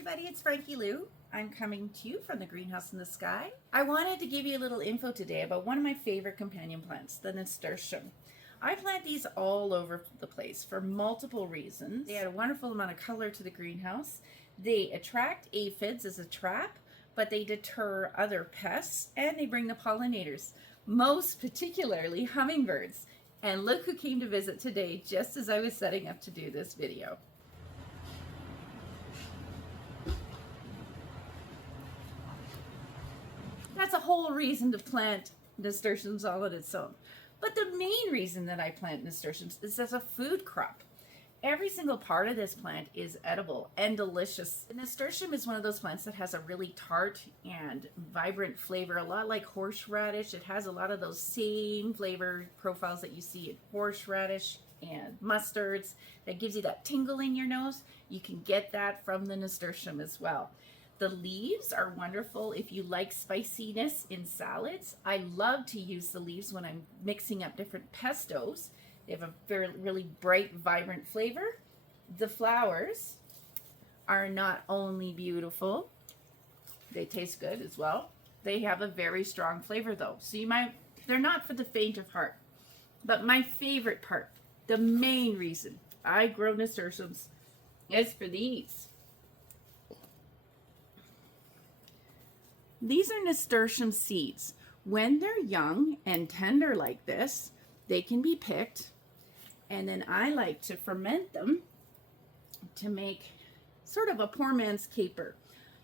everybody, it's Frankie-Lou. I'm coming to you from the greenhouse in the sky. I wanted to give you a little info today about one of my favorite companion plants, the nasturtium. I plant these all over the place for multiple reasons. They add a wonderful amount of color to the greenhouse. They attract aphids as a trap, but they deter other pests and they bring the pollinators, most particularly hummingbirds. And look who came to visit today just as I was setting up to do this video. That's a whole reason to plant nasturtiums all on its own. But the main reason that I plant nasturtiums is as a food crop. Every single part of this plant is edible and delicious. The nasturtium is one of those plants that has a really tart and vibrant flavor, a lot like horseradish. It has a lot of those same flavor profiles that you see in horseradish and mustards. That gives you that tingle in your nose. You can get that from the nasturtium as well. The leaves are wonderful if you like spiciness in salads. I love to use the leaves when I'm mixing up different pestos. They have a really bright, vibrant flavor. The flowers are not only beautiful, they taste good as well. They have a very strong flavor though. So they're not for the faint of heart. But my favorite part, the main reason I grow nasturtiums is for these. These are nasturtium seeds. When they're young and tender like this, they can be picked, and then I like to ferment them to make sort of a poor man's caper.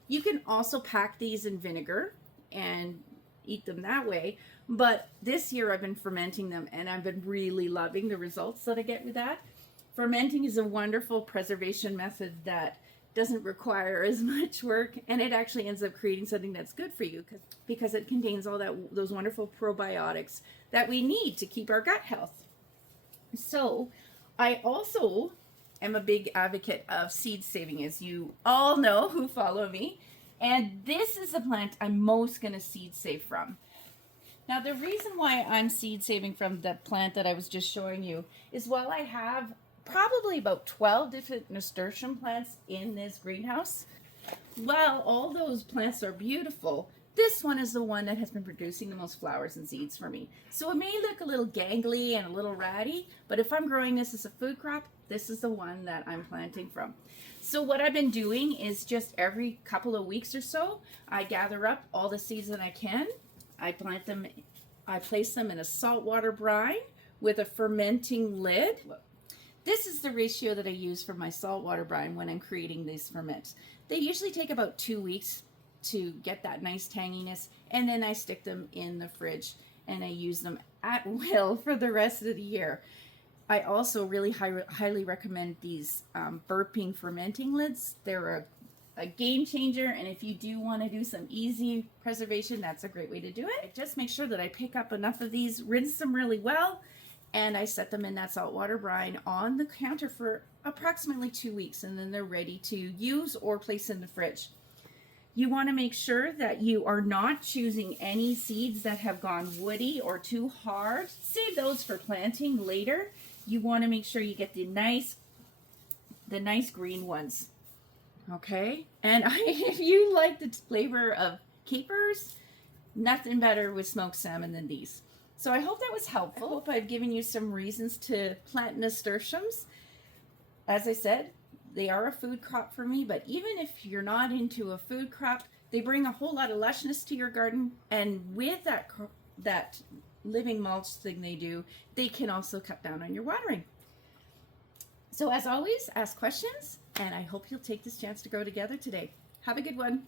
You can also pack these in vinegar and eat them that way, but this year I've been fermenting them and I've been really loving the results that I get with that. Fermenting is a wonderful preservation method that doesn't require as much work, and it actually ends up creating something that's good for you because it contains all those wonderful probiotics that we need to keep our gut health. So I also am a big advocate of seed saving, as you all know who follow me, and this is the plant I'm most going to seed save from. Now the reason why I'm seed saving from the plant that I was just showing you is while I have probably about 12 different nasturtium plants in this greenhouse. While all those plants are beautiful, this one is the one that has been producing the most flowers and seeds for me. So it may look a little gangly and a little ratty, but if I'm growing this as a food crop, this is the one that I'm planting from. So what I've been doing is just every couple of weeks or so, I gather up all the seeds that I can. I plant them, I place them in a saltwater brine with a fermenting lid. This is the ratio that I use for my saltwater brine when I'm creating these ferments. They usually take about 2 weeks to get that nice tanginess, and then I stick them in the fridge and I use them at will for the rest of the year. I also really highly recommend these burping fermenting lids. They're a game changer, and if you do want to do some easy preservation, that's a great way to do it. Just make sure that I pick up enough of these, rinse them really well, and I set them in that saltwater brine on the counter for approximately 2 weeks, and then they're ready to use or place in the fridge. You want to make sure that you are not choosing any seeds that have gone woody or too hard. Save those for planting later. You want to make sure you get the nice green ones. Okay? And if you like the flavor of capers, nothing better with smoked salmon than these. So I hope that was helpful. I hope I've given you some reasons to plant nasturtiums. As I said, they are a food crop for me, but even if you're not into a food crop, they bring a whole lot of lushness to your garden, and with that living mulch thing they do, they can also cut down on your watering. So as always, ask questions, and I hope you'll take this chance to grow together today. Have a good one.